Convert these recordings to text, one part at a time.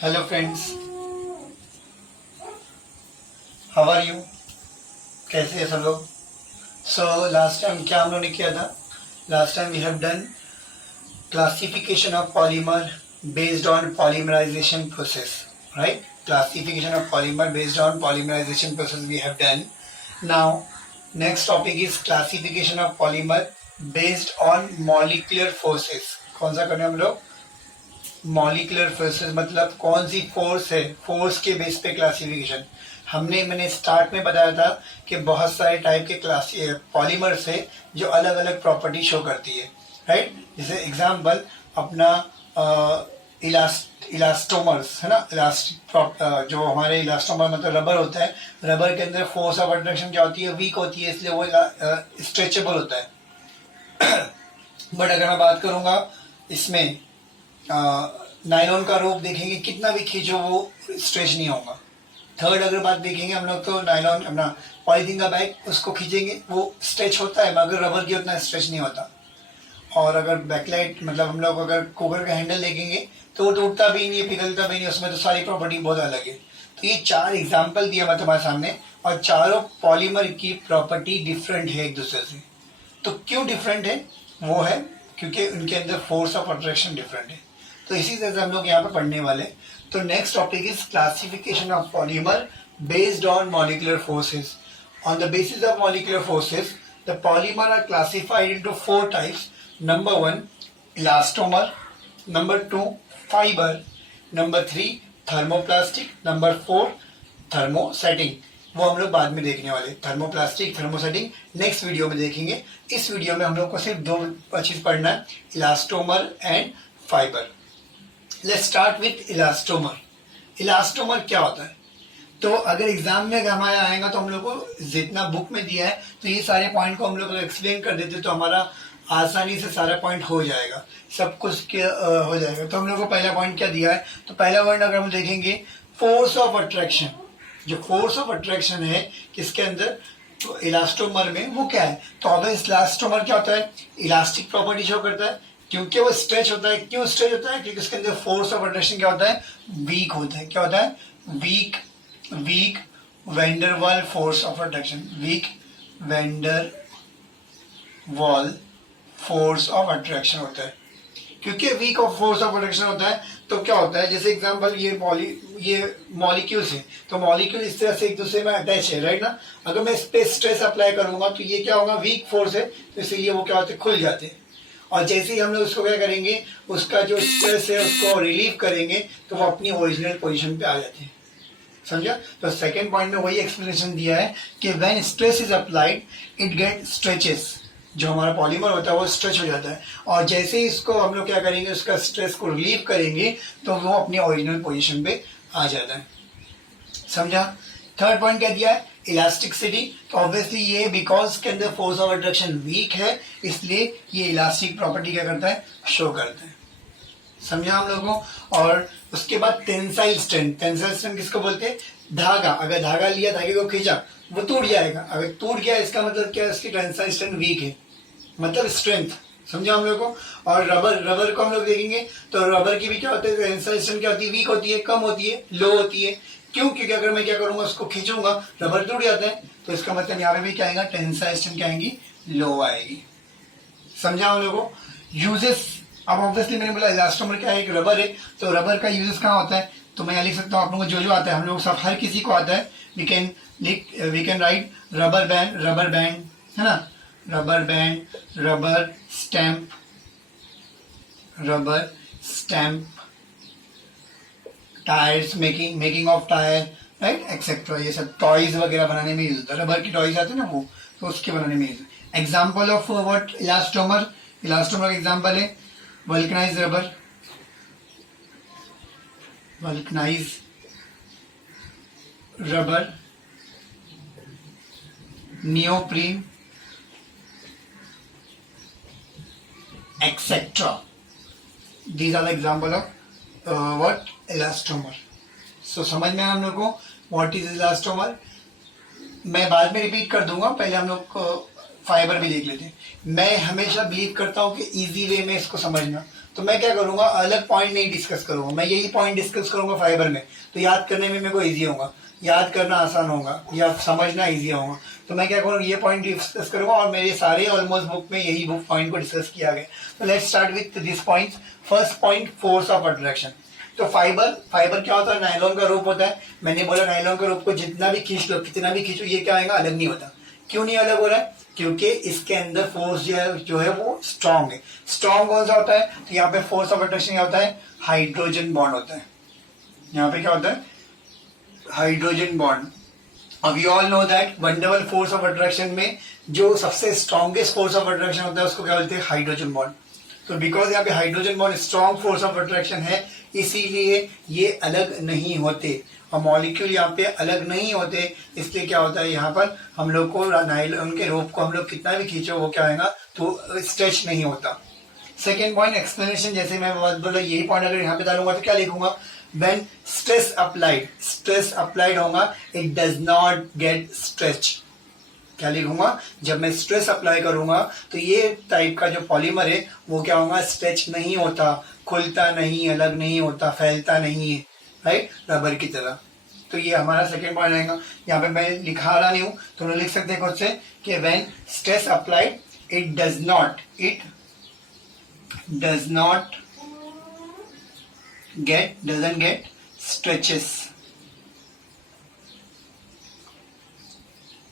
Hello friends, how are you? कैसे हैं सब लोग? सो लास्ट टाइम क्या हम लोग ने किया था? Last time we have done classification of polymer based on polymerization process, right? Classification of polymer based on polymerization process we have done. Now next topic is classification of polymer based on molecular forces. कौन सा करने हम लोग? Molecular forces. मतलब कौन सी force है, force के बेस पे क्लासिफिकेशन. मैंने स्टार्ट में बताया था कि बहुत सारे टाइप के क्लास पॉलीमर्स है जो अलग अलग प्रॉपर्टी शो करती है, राइट? जैसे एग्जांपल अपना इलास्टोमर्स है ना. जो हमारे इलास्टोमर मतलब रबर होता है, रबर के अंदर फोर्स ऑफ अट्रैक्शन क्या होती है? वीक होती है, इसलिए वो स्ट्रेचेबल होता है. बट अगर मैं बात करूंगा इसमें नायलॉन का रोप देखेंगे, कितना भी खींचो वो स्ट्रेच नहीं होगा. थर्ड अगर बात देखेंगे हम लोग तो नायलॉन अपना पॉलीथीन का बैग उसको खींचेंगे वो स्ट्रेच होता है, मगर रबर की उतना स्ट्रेच नहीं होता. और अगर बैकलाइट मतलब हम लोग अगर कुकर का हैंडल देखेंगे तो वो टूटता भी नहीं है, पिघलता भी नहीं, उसमें तो सारी प्रॉपर्टी बहुत अलग है. तो ये 4 एग्जाम्पल दिया मैं तुम्हारे सामने, और चारों पॉलीमर की प्रॉपर्टी डिफरेंट है एक दूसरे से. तो क्यों डिफरेंट है? वो है क्योंकि उनके अंदर फोर्स ऑफ अट्रैक्शन डिफरेंट है. तो इसी तरह से हम लोग यहाँ पे पढ़ने वाले. तो next topic is classification of polymer based on molecular forces. On the basis of molecular forces the polymer are classified into 4 types. Number 1 elastomer, number 2 fibre, number 3 thermoplastic, number 4 thermosetting. वो हम लोग बाद में देखने वाले. थर्मोप्लास्टिक, थर्मोसेटिंग नेक्स्ट वीडियो में देखेंगे. इस वीडियो में हम लोग को सिर्फ 2 चीज पढ़ना है, elastomer and fibre. Let's start with elastomer. Elastomer क्या होता है? तो अगर एग्जाम में हमारा आएगा तो हम लोग को जितना बुक में दिया है तो ये सारे पॉइंट को हम लोग एक्सप्लेन कर देते तो हमारा आसानी से सारा पॉइंट हो जाएगा, सब कुछ हो जाएगा. तो हम लोग को पहला पॉइंट क्या दिया है? तो पहला पॉइंट अगर हम देखेंगे फोर्स ऑफ अट्रैक्शन. जो फोर्स ऑफ अट्रैक्शन है किसके अंदर? तो इलास्टोमर में. वो क्या है? तो अब इलास्टोमर क्या होता है? इलास्टिक प्रॉपर्टी शो करता है क्योंकि वो स्ट्रेच होता है. क्यों स्ट्रेच होता है? क्योंकि उसके अंदर फोर्स ऑफ अट्रैक्शन क्या होता है? वीक होता है. क्या होता है? Weak van der Waals force of attraction. Weak van der Waals force of attraction होता है. क्योंकि weak of force of attraction होता है तो क्या होता है? जैसे एग्जांपल ये मॉलिक्यूल्स है, तो मॉलिक्यूल इस तरह से एक दूसरे में अटैच है, राइट ना. अगर मैं इस पे स्ट्रेस अप्लाई करूंगा तो ये क्या होगा? वीक फोर्स है, तो इसलिए वो क्या होते हैं? खुल जाते हैं. और जैसे ही हम लोग उसको क्या करेंगे, उसका जो स्ट्रेस है उसको रिलीव करेंगे तो वो अपनी ओरिजिनल पोजीशन पे आ जाते हैं. समझा? तो सेकंड पॉइंट में वही एक्सप्लेनेशन दिया है कि when stress is applied it get stretches. जो हमारा पॉलीमर होता है वो स्ट्रेच हो जाता है, और जैसे ही इसको हम लोग क्या करेंगे, उसका स्ट्रेस को रिलीव करेंगे तो वो अपनी ओरिजिनल पोजीशन पे आ जाता है. समझा? थर्ड पॉइंट क्या दिया है? इलास्टिसिटी. तो ऑब्वियसली ये बिकॉज के अंदर फोर्स ऑफ अट्रैक्शन वीक है, इसलिए ये इलास्टिक प्रॉपर्टी क्या करता है? शो करता है. समझा हम लोगों को? और उसके बाद टेंसाइल स्ट्रेंथ. टेंसाइल स्ट्रेंथ किसको बोलते हैं? धागा. अगर धागा लिया, धागे को खींचा, वो टूट जाएगा. अगर टूट गया इसका मतलब क्या है? उसकी टेंसाइल स्ट्रेंथ वीक है, मतलब स्ट्रेंथ. समझा हम लोग को? और रबर को हम लोग देखेंगे तो रबर की भी क्या होता है? टेंसाइल स्ट्रेंथ क्या होती है? वीक होती है, कम होती है, लो होती है. क्यों? क्योंकि अगर मैं क्या करूंगा, उसको खींचूंगा, रबर टूट जाता है, तो इसका मतलब यहाँ पे भी क्या आएगा? टेंसाइल स्ट्रेंथ क्या आएगी? लो आएगी. समझा हम लोग को? यूजेस. अब ऑब्वियसली मैंने बोला इलास्टोमर क्या है? एक रबर है. तो रबर का यूजेस कहाँ होता है? तो मैं लिख सकता हूँ आप लोगों को जो आता है, हम लोग सब हर किसी को आता है. We can write rubber band है ना, rubber band, rubber stamp, tyres, making of tyre, right, etcetera. ये सब टॉयज वगैरह बनाने में यूज होता है. रबर की टॉयज आते हैं ना वो, तो उसके बनाने में use. Example of what? Elastomer. Elastomer का एग्जाम्पल है vulcanize rubber, neoprene, etcetera. These are the example of what? Elastomer. So समझ में हम लोग को व्हाट इज इलास्टोमर. मैं बाद में रिपीट कर दूंगा, पहले हम लोग फाइबर भी देख लेते हैं. मैं हमेशा बिलीव करता हूँ कि इजी वे में इसको समझना. तो मैं क्या करूंगा, अलग पॉइंट नहीं डिस्कस करूंगा, मैं यही पॉइंट डिस्कस करूंगा फाइबर में, तो याद करने में मेरे को ईजी होगा, याद करना आसान होगा या समझना ईजी होगा। तो मैं क्या करूँगा, ये पॉइंट डिस्कस करूंगा और मेरे सारे ऑलमोस्ट बुक में यही बुक पॉइंट को डिस्कस किया गया। तो let's start with this point. First point, force of attraction. तो फाइबर क्या होता है, नायलॉन का रोप होता है। मैंने बोला नायलॉन का रोप को जितना भी खींच लो, कितना भी खींचो, ये क्या आएगा, अलग नहीं होता। क्यों नहीं अलग हो रहा है, क्योंकि इसके अंदर फोर्स जो है वो स्ट्रांग है। स्ट्रांग कौन सा होता है, तो यहाँ पे फोर्स ऑफ अट्रैक्शन क्या होता है, हाइड्रोजन बॉन्ड होता है। यहाँ पे क्या होता है, हाइड्रोजन बॉन्ड। अब you all know that one double force of attraction में जो सबसे स्ट्रॉन्गेस्ट फोर्स ऑफ अट्रैक्शन होता है उसको क्या बोलते हैं, हाइड्रोजन बॉन्ड। तो बिकॉज यहाँ पे hydrogen bond strong force of attraction है, इसीलिए ये अलग नहीं होते और मॉलिक्यूल यहाँ पे अलग नहीं होते। इसलिए क्या होता है, यहाँ पर हम लोग को नायलॉन के रोप को हम लोग कितना भी खींचो वो क्या आएगा, तो स्ट्रेच नहीं होता। Second point, explanation. जैसे मैं बोला यही पॉइंट अगर यहाँ पे डालूंगा तो क्या लिखूंगा, when stress applied होगा, it does not get stretch। क्या लिखूंगा, जब मैं स्ट्रेस अप्लाई करूंगा तो ये टाइप का जो पॉलीमर है वो क्या होगा, स्ट्रेच नहीं होता, खुलता नहीं, अलग नहीं होता, फैलता नहीं है, राइट, रबर की तरह। तो ये हमारा सेकेंड पॉइंट रहेगा। यहाँ पे मैं लिखा रहा नहीं हूं तो उन्हें लिख सकते हैं खुद से कि when stress applied it does not doesn't get stretches।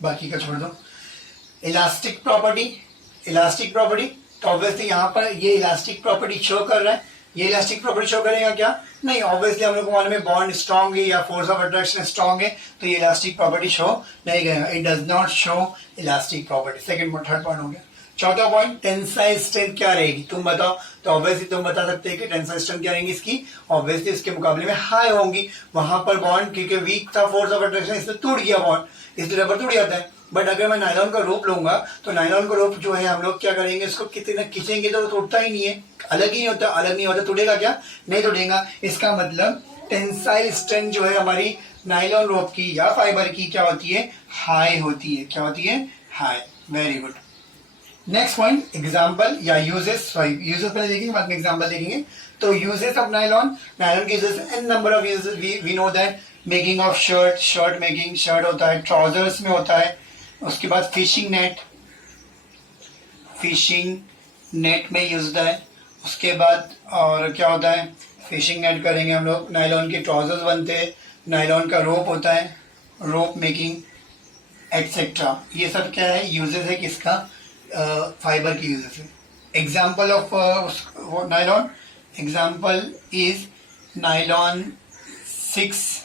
बाकी का छोड़ दो। इलास्टिक प्रॉपर्टी तो ऑब्वियसली यहाँ पर ये इलास्टिक प्रॉपर्टी शो कर रहा है। ये इलास्टिक प्रॉपर्टी शो करेगा क्या, नहीं, ऑब्वियसली हम लोग को मालूम है बॉन्ड स्ट्रांग है या फोर्स ऑफ अट्रैक्शन स्ट्रांग है, तो ये इलास्टिक प्रॉपर्टी शो नहीं करेगा। It does not show elastic property. Second third point हो गया। चौथा पॉइंट, टेंसाइल स्ट्रेंथ क्या रहेगी, तुम बताओ। तो ऑब्वियसली तुम बता सकते हैं कि टेंसाइल स्ट्रेंथ क्या रहेगी इसकी, ऑब्वियसली इसके मुकाबले में हाई होंगी। वहां पर बॉन्ड क्योंकि वीक था फोर्स ऑफ अट्रैक्शन, इसलिए टूट गया बॉन्ड, इसलिए रबर टूट जाता है। बट अगर मैं नायलॉन का रोप लूंगा तो नायलॉन का रोप जो है हम लोग क्या करेंगे, इसको कितना खींचेंगे तो टूटता ही नहीं है, अलग ही नहीं होता, टूटेगा क्या, नहीं टूटेगा। इसका मतलब टेंसाइल स्ट्रेंथ जो है हमारी नायलॉन रोप की या फाइबर की क्या होती है, हाई होती है। क्या होती है, high. Very good. Next point, example या यूजेस पहले देखेंगे, बाद में एग्जाम्पल देखेंगे। तो यूजेस ऑफ नायलॉन के uses n number of uses. We know that making of shirt making, shirt होता है, ट्राउजर्स में होता है। उसके बाद फिशिंग नेट में यूज होता है। उसके बाद और क्या होता है, फिशिंग नेट करेंगे हम लोग, नायलॉन के ट्राउजर्स बनते हैं, नायलॉन का रोप होता है, रोप मेकिंग एटसेट्रा। ये सब क्या है, यूजेस है किसका, फाइबर की यूजेस है। Example of nylon, example is nylon 6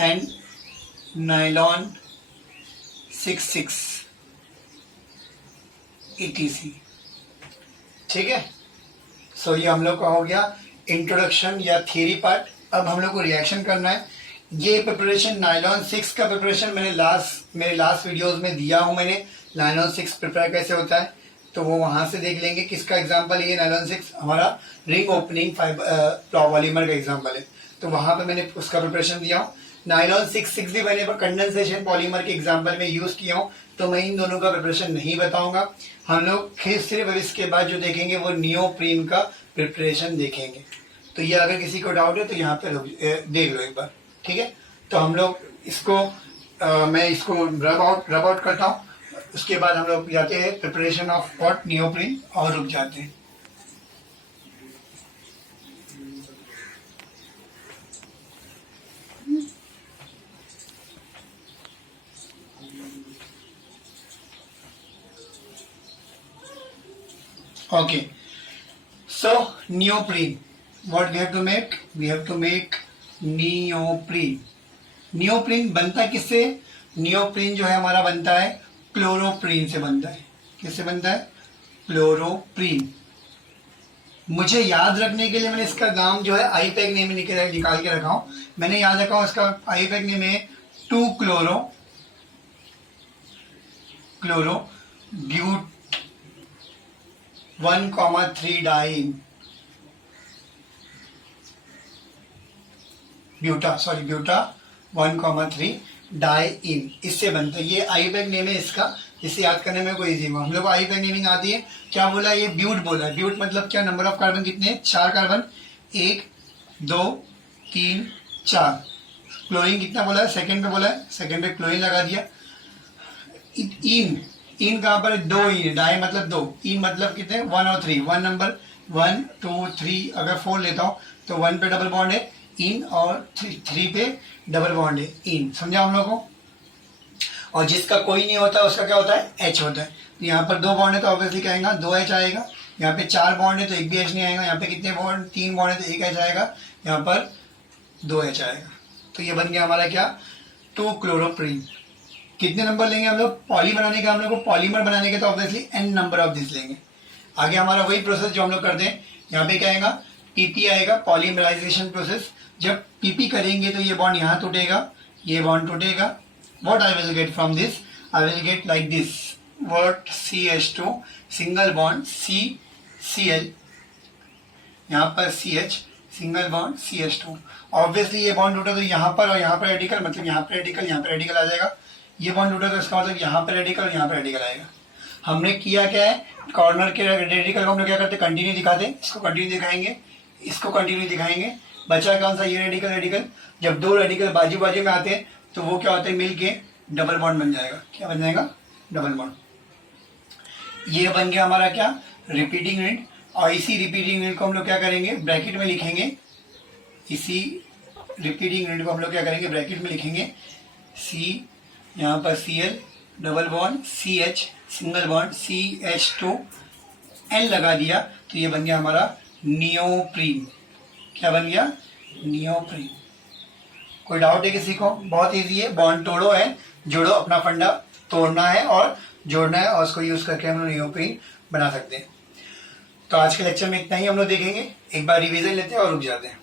and nylon 6 ETC। ठीक है, सो ये हम लोग का हो गया इंट्रोडक्शन या थियरी पार्ट। अब हम लोग को रिएक्शन करना है। ये प्रिपरेशन नायलॉन 6 का प्रिपरेशन मेरे लास्ट वीडियोस में दिया हूं मैंने, नायलॉन 6 प्रिपेयर कैसे होता है, तो वो वहां से देख लेंगे। किसका एग्जांपल, ये नायलॉन 6 हमारा रिंग ओपनिंग पॉलीमर का एग्जांपल है, तो वहां पे मैंने उसका प्रिपरेशन दिया हूँ। नायलॉन 6 भी मैंने कंडेंसेशन पॉलीमर के एग्जांपल में यूज किया हूँ, तो मैं इन दोनों का प्रिपरेशन नहीं बताऊंगा। हम लोग फिर सिर्फ इसके बाद जो देखेंगे वो नियोप्रीन का प्रिपरेशन देखेंगे। तो ये अगर किसी को डाउट है तो यहाँ पे देख लो एक बार, ठीक है। तो हम लोग इसको मैं इसको रब आउट करता हूँ, उसके बाद हम लोग जाते हैं प्रिपरेशन ऑफ व्हाट, नियोप्रीन, और रुक जाते हैं। Okay, so neoprene, what we have to make? We have to make neoprene। neoprene बनता है किससे? neoprene जो है हमारा बनता है क्लोरोप्रीन से बनता है। किससे बनता है? क्लोरोप्रीन। मुझे याद रखने के लिए मैंने इसका नाम जो है आईपैक नेम निकाल के रखा हूं। मैंने याद रखा हूं इसका आईपैक नेम है 2 chloro buta 1,3 diene buta 1,3 diene. इससे बनता है, ये आईपैक नेम है इसका, जिससे याद करने में कोई इजी हो। हम लोग को आई का नेमिंग आती है। क्या बोला, ये ब्यूट बोला। ब्यूट मतलब क्या, नंबर ऑफ कार्बन कितने हैं, 4 कार्बन, 1 2 3 4। क्लोरीन कितना बोला है, सेकंड पे बोला है, सेकंड पे क्लोरीन लगा दिया। इन, इन कहाँ पर, 2 इन, डाई मतलब 2, इन मतलब कितने, 1 और 3, 1 नंबर 1 2 3, अगर 4 लेता हूँ तो 1 पे डबल बॉन्ड है इन और 3 पे डबल बॉन्ड है इन। समझा हम लोग को। और जिसका कोई नहीं होता उसका क्या होता है, एच होता है। तो यहाँ पर 2 बॉन्ड है तो ऑब्वियसली क्या आएगा, 2 एच आएगा। यहाँ पे 4 बॉन्ड है तो एक भी एच नहीं आएगा। यहाँ पे कितने बॉन्ड, 3 बॉन्ड है तो 1 एच आएगा। यहाँ पर 2 एच आएगा। तो ये बन गया हमारा क्या, 2 क्लोरोप्रीन। कितने नंबर लेंगे हम लोग, पॉली बनाने का, हम लोग को पॉलीमर बनाने के तो obviously n number of this लेंगे। आगे हमारा वही प्रोसेस जो हम लोग करते हैं। यहाँ पे क्या आएगा, पीपी आएगा, पॉलीमराइजेशन प्रोसेस। जब पीपी करेंगे तो ये बॉन्ड यहाँ टूटेगा, ये बॉन्ड टूटेगा। What I will get from this, I will get like this, what CH2 single bond CCl, यहाँ पर CH single bond CH2। Obviously ये बॉन्ड टूटा तो यहाँ पर और यहाँ पर रेडिकल, मतलब यहाँ पर रेडिकल, यहाँ पर रेडिकल आ जाएगा। ये बॉन्ड टूटा तो इसका मतलब यहाँ पर रेडिकल और यहाँ पर रेडिकल आएगा। हमने किया क्या है, कॉर्नर के रेडिकल को हम लोग क्या करते हैं, कंटिन्यू दिखाते हैं। इसको कंटिन्यू दिखाएंगे, इसको कंटिन्यू दिखाएंगे। बचा कौन सा, ये रेडिकल रेडिकल। जब 2 रेडिकल बाजू बाजू में आते हैं तो वो क्या होता है, मिलके डबल बॉन्ड बन जाएगा। क्या बन जाएगा, डबल बॉन्ड। ये बन गया हमारा क्या, रिपीटिंग यूनिट। और इसी रिपीटिंग यूनिट को हम लोग क्या करेंगे, ब्रैकेट में लिखेंगे। इसी रिपीटिंग यूनिट को हम लोग क्या करेंगे, ब्रैकेट में लिखेंगे। C, यहाँ पर Cl double bond, CH single bond, CH2 N लगा दिया तो ये बन गया हमारा नियोप्रीन। क्या बन गया, नियोप्रीन। कोई डाउट है किसी को, बहुत इजी है। बॉन्ड तोड़ो है, जोड़ो, अपना फंडा तोड़ना है और जोड़ना है और उसको यूज करके हम लोग नियोप्रीन बना सकते हैं। तो आज के लेक्चर में इतना ही हम लोग देखेंगे। एक बार रिवीजन लेते हैं और रुक जाते हैं।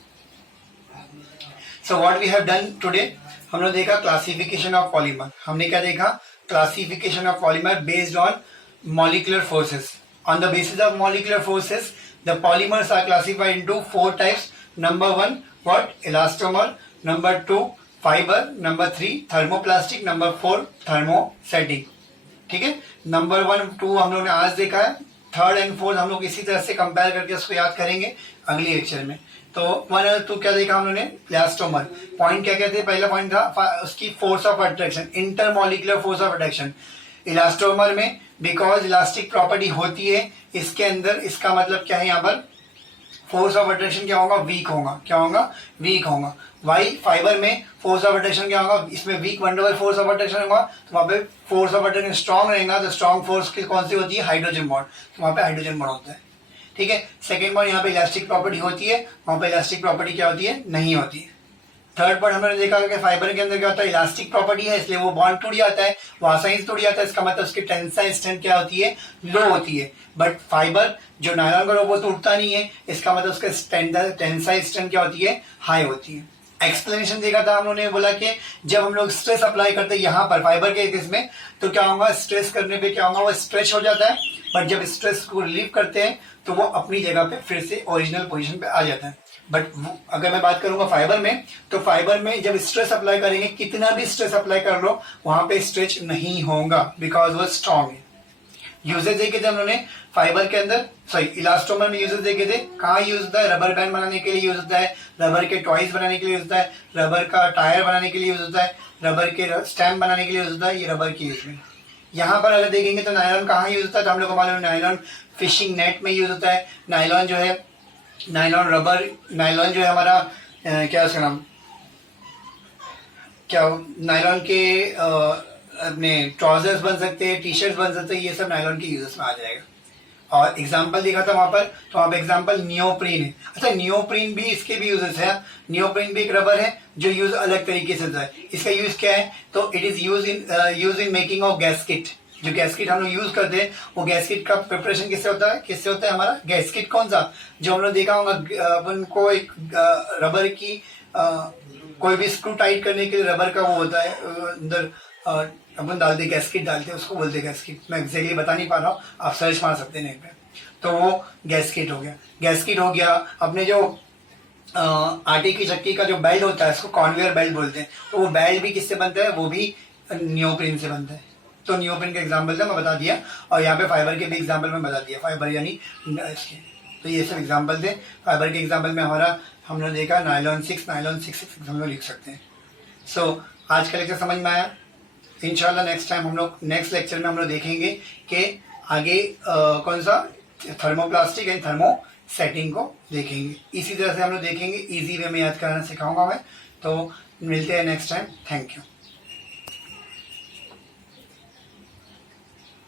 So what we have done today, हम लोग देखा क्लासिफिकेशन ऑफ पॉलीमर। हमने क्या देखा, classification of polymer based on molecular forces. On the basis of molecular forces the polymers are classified into 4 types. Number 1 what, elastomer. Number 2 fibre. Number 3 thermoplastic. Number 4 thermosetting. ठीक है, number 1 2 हम लोग ने आज देखा है। 3rd एंड 4th हम लोग इसी तरह से कंपेयर करके उसको याद करेंगे अगली लेक्चर में। तो 1 और 2 क्या देखा हम लोगों ने, इलास्टोमर। पॉइंट क्या कहते हैं, पहला पॉइंट था उसकी force of attraction, intermolecular force of attraction. Elastomer में बिकॉज इलास्टिक प्रॉपर्टी होती है इसके अंदर, इसका मतलब क्या है, यहाँ पर फोर्स ऑफ अट्रैक्शन क्या होगा, वीक होगा। क्या होगा, वीक होगा। वाई फाइबर में फोर्स ऑफ अट्रैक्शन क्या होगा, इसमें weak van der Waals force of attraction होगा, तो वहां पे फोर्स ऑफ अट्रैक्शन स्ट्रॉन्ग रहेगा। तो स्ट्रॉन्ग फोर्स की कौन सी होती है, हाइड्रोजन बॉन्ड, तो वहां पे हाइड्रोजन बॉन्ड होता है। ठीक है, सेकेंड पॉइंट, यहाँ पे इलास्टिक प्रॉपर्टी होती है, वहां पे इलास्टिक प्रॉपर्टी क्या होती है, नहीं होती है। थर्ड पॉइंट हमने देखा कि फाइबर के अंदर क्या होता है, इलास्टिक प्रॉपर्टी है, इसलिए वो बॉन्ड टूट जाता है, वहां साइंस टूट जाता है। इसका मतलब उसकी टेंसाइल स्ट्रेंथ क्या होती है, लो होती है। बट फाइबर जो नायलॉन का वो टूटता नहीं है, इसका मतलब उसका टेंसाइल स्ट्रेंथ क्या होती है, हाई होती है। एक्सप्लेनेशन देखा था हम लोगों ने, बोला कि जब हम लोग स्ट्रेस अप्लाई करते हैं यहाँ पर फाइबर के केस में, तो क्या होगा, स्ट्रेस करने पे क्या होगा, वो स्ट्रेच हो जाता है। बट जब स्ट्रेस को रिलीव करते हैं तो वो अपनी जगह पे फिर से ओरिजिनल पोजीशन पे आ जाता है। बट अगर मैं बात करूंगा फाइबर में, तो फाइबर में जब स्ट्रेस अप्लाई करेंगे, कितना भी स्ट्रेस अप्लाई कर लो, वहां पे स्ट्रेच नहीं होगा, बिकॉज वो स्ट्रॉन्ग है। यूजेज देखे थे हम लोगों ने फाइबर के अंदर, सॉरी इलास्टोमर में यूजेज देखे थे। कहाँ यूज होता है, रबर बैंड बनाने के लिए यूज होता है, रबर के टॉयज बनाने के लिए यूज होता है, रबर का टायर बनाने के लिए यूज होता है, रबर के स्टैम्प बनाने के लिए यूज होता है। ये रबर की यूज में। यहाँ पर अगर देखेंगे तो नायलॉन कहाँ यूज होता है, तो हम लोग को मालूम है नायलॉन फिशिंग नेट में यूज होता है। नायलॉन जो है, नायलॉन रबर, नायलॉन जो है हमारा क्या उसका नाम, क्या नायलॉन के अपने ट्राउजर्स बन सकते हैं, टी शर्ट्स बन सकते हैं, ये सब नायलॉन के यूजेस में आ जाएगा। और एग्जांपल देखा था वहां पर, तो वहां पर एग्जांपल नियोप्रीन है। अच्छा, नियोप्रीन भी, इसके भी यूजेस है। नियोप्रीन भी एक रबर है जो यूज अलग तरीके से होता है। इसका यूज क्या है, तो it is use in making of gasket. जो गैस्किट हम लोग यूज करते हैं, वो गैस्किट का प्रिपरेशन किससे होता है, किससे होता है हमारा गैस्किट कौन सा, जो हम लोग देखा होगा अपन को एक रबर की कोई भी स्क्रू टाइट करने के लिए रबर का वो होता है अंदर, अपन डालते गैस्किट डालते हैं, उसको बोलते हैं गैस्किट। मैं एग्जैक्टली बता नहीं पा रहा हूँ, आप सर्च मार सकते हैं नेट पे। तो वो गैस्किट हो गया। गैस्किट हो गया, अपने जो आटे की चक्की का जो बेल्ट होता है, उसको कॉन्वेयर बेल्ट बोलते हैं। तो वो बेल्ट भी किससे बनता है, वो भी नियोप्रीन से बनता है। तो नियोप्रिन का एग्जाम्पल था, मैं बता दिया, और यहाँ पे फाइबर के भी एग्जाम्पल में बता दिया, फाइबर यानी इसके। तो ये सब एग्जाम्पल थे। फाइबर के एग्जाम्पल में हमारा हम लोग देखा नायलॉन 6 हम लोग लिख सकते हैं। सो आज का लेक्चर समझ में आया। इंशाल्लाह नेक्स्ट टाइम हम लोग नेक्स्ट लेक्चर में हम लोग देखेंगे कि आगे कौन सा थर्मोप्लास्टिक एंड थर्मो सेटिंग को देखेंगे। इसी तरह से हम लोग देखेंगे, इजी वे में याद कराना सिखाऊंगा मैं। तो मिलते हैं नेक्स्ट टाइम। Thank you.